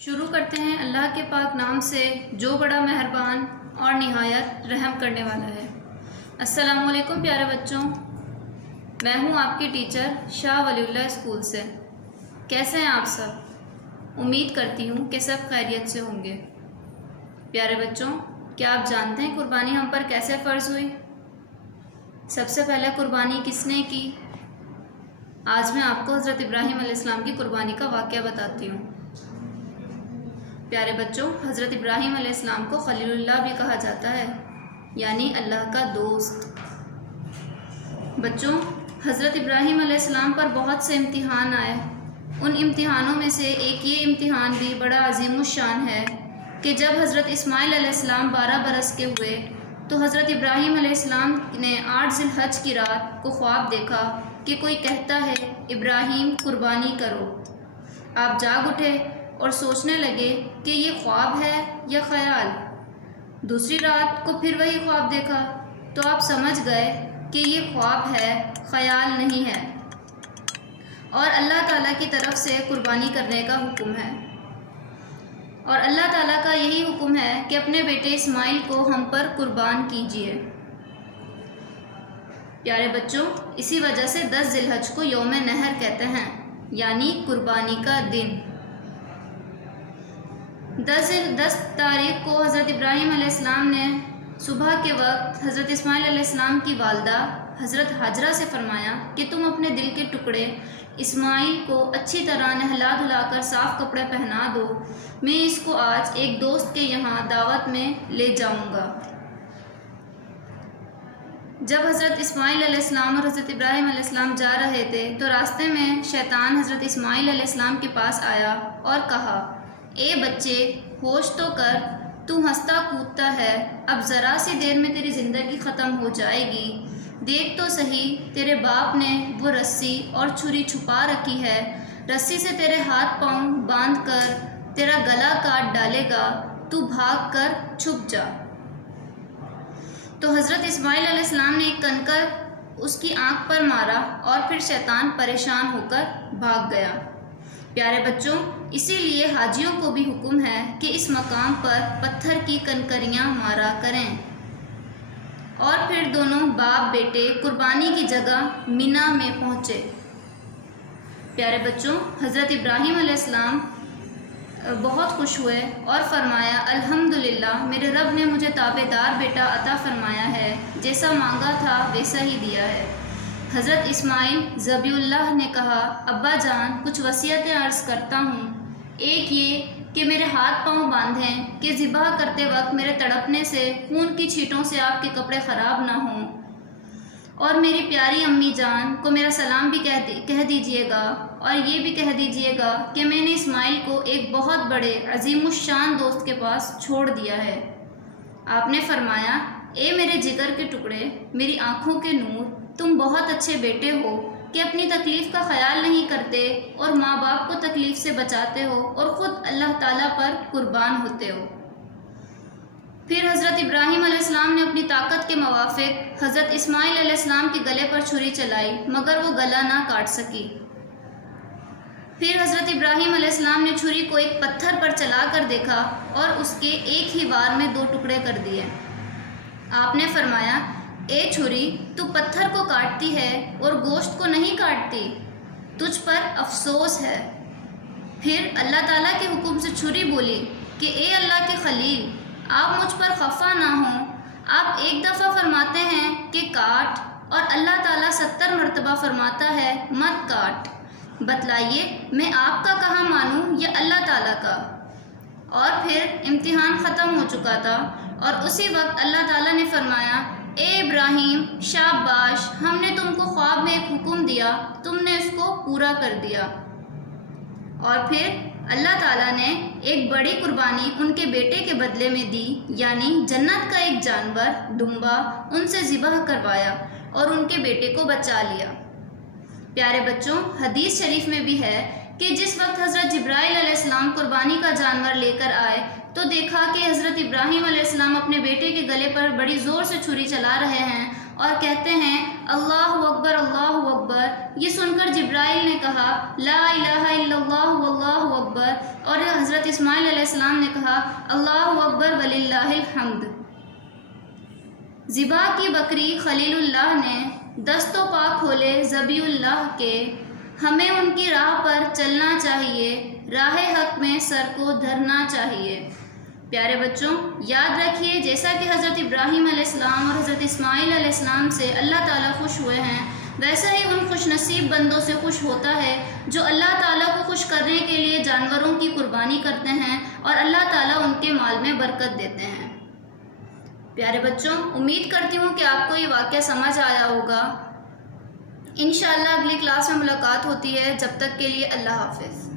شروع کرتے ہیں اللہ کے پاک نام سے جو بڑا مہربان اور نہایت رحم کرنے والا ہے۔ السلام علیکم پیارے بچوں، میں ہوں آپ کی ٹیچر شاہ ولی اللہ اسکول سے۔ کیسے ہیں آپ سب؟ امید کرتی ہوں کہ سب خیریت سے ہوں گے۔ پیارے بچوں، کیا آپ جانتے ہیں قربانی ہم پر کیسے فرض ہوئی؟ سب سے پہلے قربانی کس نے کی؟ آج میں آپ کو حضرت ابراہیم علیہ السلام کی قربانی کا واقعہ بتاتی ہوں۔ پیارے بچوں، حضرت ابراہیم علیہ السلام کو خلیل اللہ بھی کہا جاتا ہے، یعنی اللہ کا دوست۔ بچوں، حضرت ابراہیم علیہ السلام پر بہت سے امتحان آئے۔ ان امتحانوں میں سے ایک یہ امتحان بھی بڑا عظیم الشان ہے کہ جب حضرت اسماعیل علیہ السلام 12 برس کے ہوئے تو حضرت ابراہیم علیہ السلام نے 8 ذی الحج کی رات کو خواب دیکھا کہ کوئی کہتا ہے ابراہیم قربانی کرو۔ آپ جاگ اٹھے اور سوچنے لگے کہ یہ خواب ہے یا خیال۔ دوسری رات کو پھر وہی خواب دیکھا تو آپ سمجھ گئے کہ یہ خواب ہے، خیال نہیں ہے، اور اللہ تعالیٰ کی طرف سے قربانی کرنے کا حکم ہے۔ اور اللہ تعالیٰ کا یہی حکم ہے کہ اپنے بیٹے اسماعیل کو ہم پر قربان کیجیے۔ پیارے بچوں، اسی وجہ سے 10 ذی الحج کو یوم نحر کہتے ہیں، یعنی قربانی کا دن۔ 10 تاریخ کو حضرت ابراہیم علیہ السلام نے صبح کے وقت حضرت اسماعیل علیہ السلام کی والدہ حضرت ہاجرہ سے فرمایا کہ تم اپنے دل کے ٹکڑے اسماعیل کو اچھی طرح نہلا دھلا کر صاف کپڑے پہنا دو، میں اس کو آج ایک دوست کے یہاں دعوت میں لے جاؤں گا۔ جب حضرت اسماعیل علیہ السلام اور حضرت ابراہیم علیہ السلام جا رہے تھے تو راستے میں شیطان حضرت اسماعیل علیہ السلام کے پاس آیا اور کہا، اے بچے، ہوش تو کر، تو ہنستا کودتا ہے، اب ذرا سی دیر میں تیری زندگی ختم ہو جائے گی۔ دیکھ تو صحیح، تیرے باپ نے وہ رسی اور چھری چھپا رکھی ہے، رسی سے تیرے ہاتھ پاؤں باندھ کر تیرا گلا کاٹ ڈالے گا، تو بھاگ کر چھپ جا۔ تو حضرت اسماعیل علیہ السلام نے ایک کنکر اس کی آنکھ پر مارا اور پھر شیطان پریشان ہو کر بھاگ گیا۔ پیارے بچوں، اسی لیے حاجیوں کو بھی حکم ہے کہ اس مقام پر پتھر کی کنکریاں مارا کریں۔ اور پھر دونوں باپ بیٹے قربانی کی جگہ مینا میں پہنچے۔ پیارے بچوں، حضرت ابراہیم علیہ السلام بہت خوش ہوئے اور فرمایا، الحمدللہ، میرے رب نے مجھے تابع دار بیٹا عطا فرمایا ہے، جیسا مانگا تھا ویسا ہی دیا ہے۔ حضرت اسماعیل ذبیح اللہ نے کہا، ابا جان، کچھ وصیتیں عرض کرتا ہوں۔ ایک یہ کہ میرے ہاتھ پاؤں باندھیں کہ ذبح کرتے وقت میرے تڑپنے سے خون کی چھینٹوں سے آپ کے کپڑے خراب نہ ہوں، اور میری پیاری امی جان کو میرا سلام بھی کہہ دیجیے گا، اور یہ بھی کہہ دیجیے گا کہ میں نے اسماعیل کو ایک بہت بڑے عظیم الشان دوست کے پاس چھوڑ دیا ہے۔ آپ نے فرمایا، اے میرے جگر کے ٹکڑے، میری آنکھوں کے نور، تم بہت اچھے بیٹے ہو کہ اپنی تکلیف کا خیال نہیں کرتے اور ماں باپ کو تکلیف سے بچاتے ہو اور خود اللہ تعالیٰ پر قربان ہوتے ہو۔ پھر حضرت ابراہیم علیہ السلام نے اپنی طاقت کے موافق حضرت اسماعیل علیہ السلام کے گلے پر چھری چلائی، مگر وہ گلا نہ کاٹ سکی۔ پھر حضرت ابراہیم علیہ السلام نے چھری کو ایک پتھر پر چلا کر دیکھا اور اس کے ایک ہی وار میں 2 ٹکڑے کر دیے۔ آپ نے فرمایا، اے چھری، تو پتھر کو کاٹتی ہے اور گوشت کو نہیں کاٹتی، تجھ پر افسوس ہے۔ پھر اللہ تعالیٰ کے حکم سے چھری بولی کہ اے اللہ کے خلیل، آپ مجھ پر خفا نہ ہوں، آپ ایک دفعہ فرماتے ہیں کہ کاٹ، اور اللہ تعالیٰ 70 مرتبہ فرماتا ہے مت کاٹ، بتلائیے میں آپ کا کہاں مانوں یا اللہ تعالیٰ کا؟ اور پھر امتحان ختم ہو چکا تھا اور اسی وقت اللہ تعالیٰ نے فرمایا، اے ابراہیم، شاباش، ہم نے تم کو خواب میں ایک حکم دیا، تم نے اس کو پورا کر دیا۔ اور پھر اللہ تعالیٰ نے ایک بڑی قربانی ان کے بیٹے کے بدلے میں دی، یعنی جنت کا ایک جانور دمبا ان سے ذبح کروایا اور ان کے بیٹے کو بچا لیا۔ پیارے بچوں، حدیث شریف میں بھی ہے کہ جس وقت حضرت جبرائیل علیہ السلام قربانی کا جانور لے کر آئے تو دیکھا کہ حضرت ابراہیم علیہ السلام اپنے بیٹے کے گلے پر بڑی زور سے چھری چلا رہے ہیں اور کہتے ہیں اللہ اکبر اللہ اکبر۔ یہ سن کر جبرائیل نے کہا لا الہ الا اللہ واللہ اکبر، اور حضرت اسماعیل علیہ السلام نے کہا اللہ اکبر وللہ الحمد۔ ذبح کی بکری خلیل اللہ نے دست و پا کھولے ذبیح اللہ کے، ہمیں ان کی راہ پر چلنا چاہیے، راہ حق میں سر کو دھرنا چاہیے۔ پیارے بچوں، یاد رکھیے جیسا کہ حضرت ابراہیم علیہ السلام اور حضرت اسماعیل علیہ السلام سے اللہ تعالیٰ خوش ہوئے ہیں، ویسا ہی ان خوش نصیب بندوں سے خوش ہوتا ہے جو اللہ تعالیٰ کو خوش کرنے کے لیے جانوروں کی قربانی کرتے ہیں اور اللہ تعالیٰ ان کے مال میں برکت دیتے ہیں۔ پیارے بچوں، امید کرتی ہوں کہ آپ کو یہ واقعہ سمجھ آیا ہوگا۔ انشاءاللہ اگلی کلاس میں ملاقات ہوتی ہے، جب تک کے لیے اللہ حافظ۔